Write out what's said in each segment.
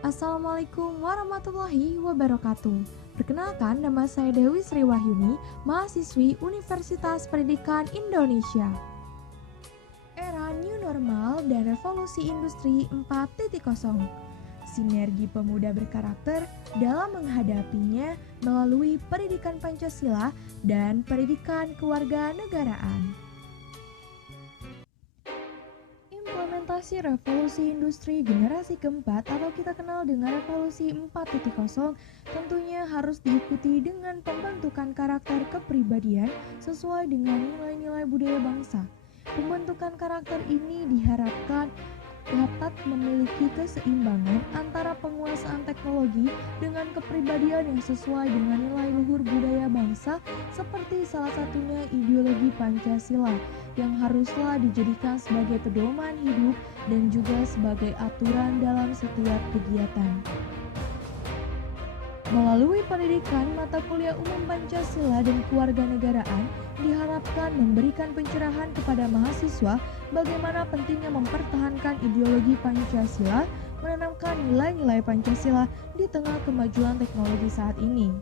Assalamualaikum warahmatullahi wabarakatuh. Perkenalkan, nama saya Dewi Sri Wahyuni, mahasiswi Universitas Pendidikan Indonesia. Era new normal dan revolusi industri 4.0. Sinergi pemuda berkarakter dalam menghadapinya melalui pendidikan Pancasila dan pendidikan kewarganegaraan. Implementasi revolusi industri generasi keempat atau kita kenal dengan revolusi 4.0 tentunya harus diikuti dengan pembentukan karakter kepribadian sesuai dengan nilai-nilai budaya bangsa. Pembentukan karakter ini diharapkan dapat memiliki keseimbangan antara penguasaan teknologi dengan kepribadian yang sesuai dengan nilai luhur budaya bangsa, seperti salah satunya ideologi Pancasila yang haruslah dijadikan sebagai pedoman hidup dan juga sebagai aturan dalam setiap kegiatan. Melalui pendidikan mata kuliah umum Pancasila dan kewarganegaraan diharapkan memberikan pencerahan kepada mahasiswa bagaimana pentingnya mempertahankan ideologi Pancasila, menanamkan nilai-nilai Pancasila di tengah kemajuan teknologi saat ini.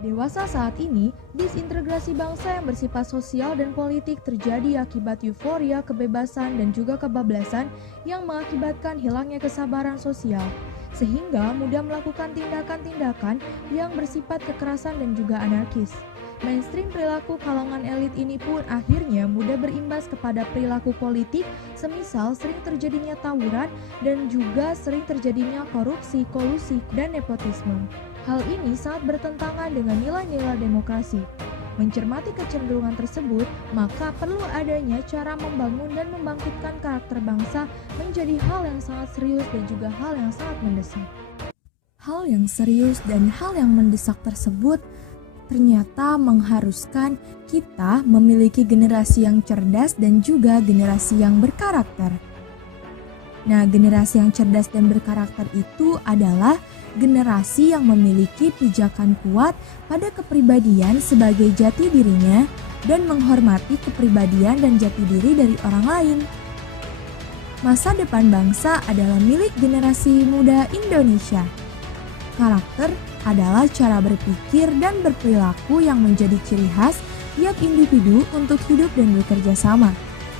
Dewasa saat ini, disintegrasi bangsa yang bersifat sosial dan politik terjadi akibat euforia, kebebasan, dan juga kebablasan yang mengakibatkan hilangnya kesabaran sosial, sehingga mudah melakukan tindakan-tindakan yang bersifat kekerasan dan juga anarkis. Mainstream perilaku kalangan elit ini pun akhirnya mudah berimbas kepada perilaku politik, semisal sering terjadinya tawuran dan juga sering terjadinya korupsi, kolusi, dan nepotisme. Hal ini sangat bertentangan dengan nilai-nilai demokrasi. Mencermati kecenderungan tersebut, maka perlu adanya cara membangun dan membangkitkan karakter bangsa menjadi hal yang sangat serius dan juga hal yang sangat mendesak. Hal yang serius dan hal yang mendesak tersebut ternyata mengharuskan kita memiliki generasi yang cerdas dan juga generasi yang berkarakter. Nah, generasi yang cerdas dan berkarakter itu adalah generasi yang memiliki pijakan kuat pada kepribadian sebagai jati dirinya dan menghormati kepribadian dan jati diri dari orang lain. Masa depan bangsa adalah milik generasi muda Indonesia. Karakter adalah cara berpikir dan berperilaku yang menjadi ciri khas tiap individu untuk hidup dan bekerja sama.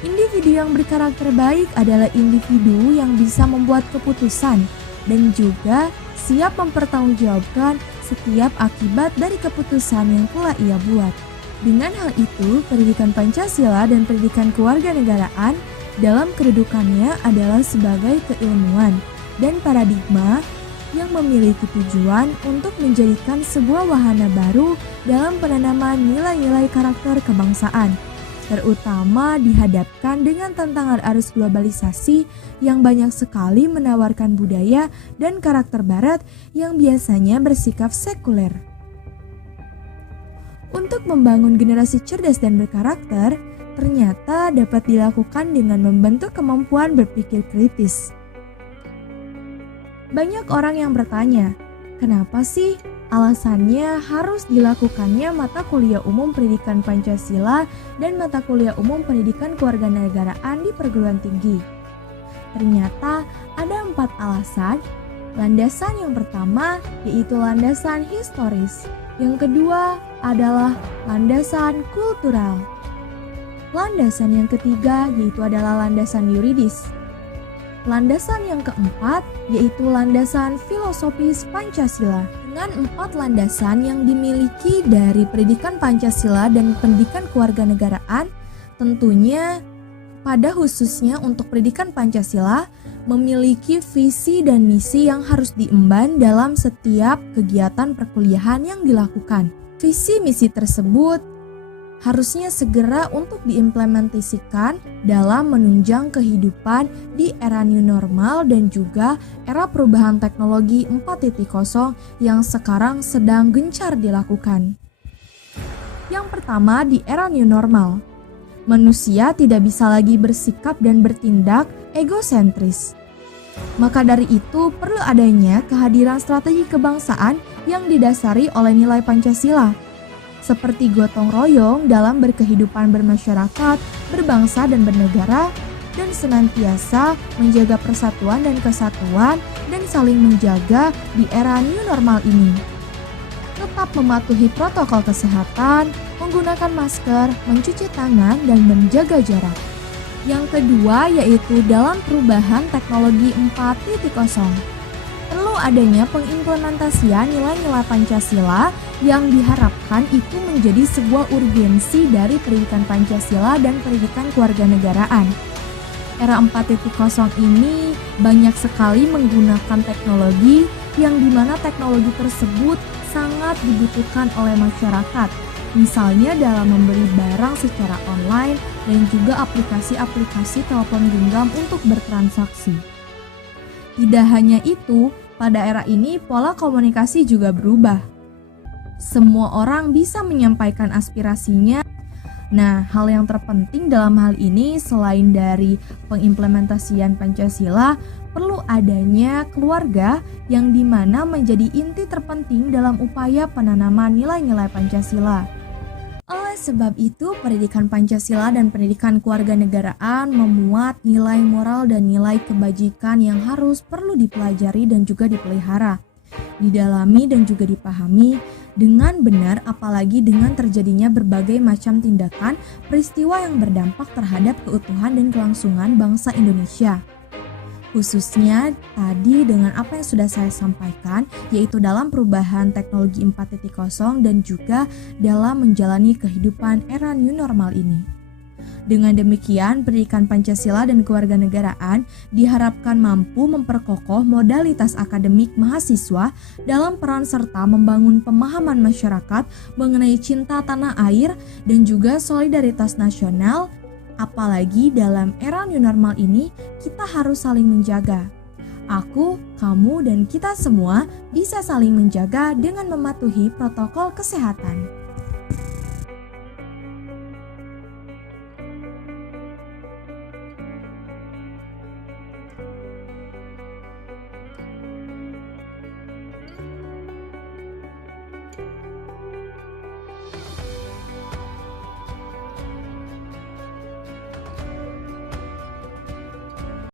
Individu yang berkarakter baik adalah individu yang bisa membuat keputusan dan juga siap mempertanggungjawabkan setiap akibat dari keputusan yang telah ia buat. Dengan hal itu, pendidikan Pancasila dan pendidikan kewarganegaraan dalam kedudukannya adalah sebagai keilmuan dan paradigma yang memiliki tujuan untuk menjadikan sebuah wahana baru dalam penanaman nilai-nilai karakter kebangsaan, terutama dihadapkan dengan tantangan arus globalisasi yang banyak sekali menawarkan budaya dan karakter barat yang biasanya bersikap sekuler. Untuk membangun generasi cerdas dan berkarakter, ternyata dapat dilakukan dengan membentuk kemampuan berpikir kritis. Banyak orang yang bertanya, kenapa sih alasannya harus dilakukannya mata kuliah umum pendidikan Pancasila dan mata kuliah umum pendidikan kewarganegaraan di perguruan tinggi? Ternyata ada 4 alasan. Landasan yang pertama yaitu landasan historis. Yang kedua adalah landasan kultural. Landasan yang ketiga yaitu adalah landasan yuridis. Landasan yang keempat yaitu landasan filosofis Pancasila. Dengan 4 landasan yang dimiliki dari pendidikan Pancasila dan pendidikan kewarganegaraan, tentunya pada khususnya untuk pendidikan Pancasila memiliki visi dan misi yang harus diemban dalam setiap kegiatan perkuliahan yang dilakukan. Visi misi tersebut harusnya segera untuk diimplementasikan dalam menunjang kehidupan di era new normal dan juga era perubahan teknologi 4.0 yang sekarang sedang gencar dilakukan. Yang pertama, di era new normal, manusia tidak bisa lagi bersikap dan bertindak egosentris. Maka dari itu perlu adanya kehadiran strategi kebangsaan yang didasari oleh nilai Pancasila, seperti gotong royong dalam berkehidupan bermasyarakat, berbangsa dan bernegara, dan senantiasa menjaga persatuan dan kesatuan dan saling menjaga di era new normal ini. Tetap mematuhi protokol kesehatan, menggunakan masker, mencuci tangan, dan menjaga jarak. Yang kedua yaitu dalam perubahan teknologi 4.0. Perlu adanya pengimplementasian nilai-nilai Pancasila yang diharapkan itu menjadi sebuah urgensi dari pendidikan Pancasila dan pendidikan kewarganegaraan. Era 4.0 ini banyak sekali menggunakan teknologi yang dimana teknologi tersebut sangat dibutuhkan oleh masyarakat. Misalnya dalam membeli barang secara online dan juga aplikasi-aplikasi telepon genggam untuk bertransaksi. Tidak hanya itu, pada era ini pola komunikasi juga berubah. Semua orang bisa menyampaikan aspirasinya. Nah, hal yang terpenting dalam hal ini selain dari pengimplementasian Pancasila, perlu adanya keluarga yang dimana menjadi inti terpenting dalam upaya penanaman nilai-nilai Pancasila. Oleh sebab itu, pendidikan Pancasila dan pendidikan kewarganegaraan memuat nilai moral dan nilai kebajikan yang perlu dipelajari dan juga dipelihara, didalami dan juga dipahami dengan benar, apalagi dengan terjadinya berbagai macam tindakan peristiwa yang berdampak terhadap keutuhan dan kelangsungan bangsa Indonesia. Khususnya tadi dengan apa yang sudah saya sampaikan, yaitu dalam perubahan teknologi 4.0 dan juga dalam menjalani kehidupan era new normal ini. Dengan demikian, pendidikan Pancasila dan kewarganegaraan diharapkan mampu memperkokoh modalitas akademik mahasiswa dalam peran serta membangun pemahaman masyarakat mengenai cinta tanah air dan juga solidaritas nasional. Apalagi dalam era new normal ini, kita harus saling menjaga. Aku, kamu, dan kita semua bisa saling menjaga dengan mematuhi protokol kesehatan.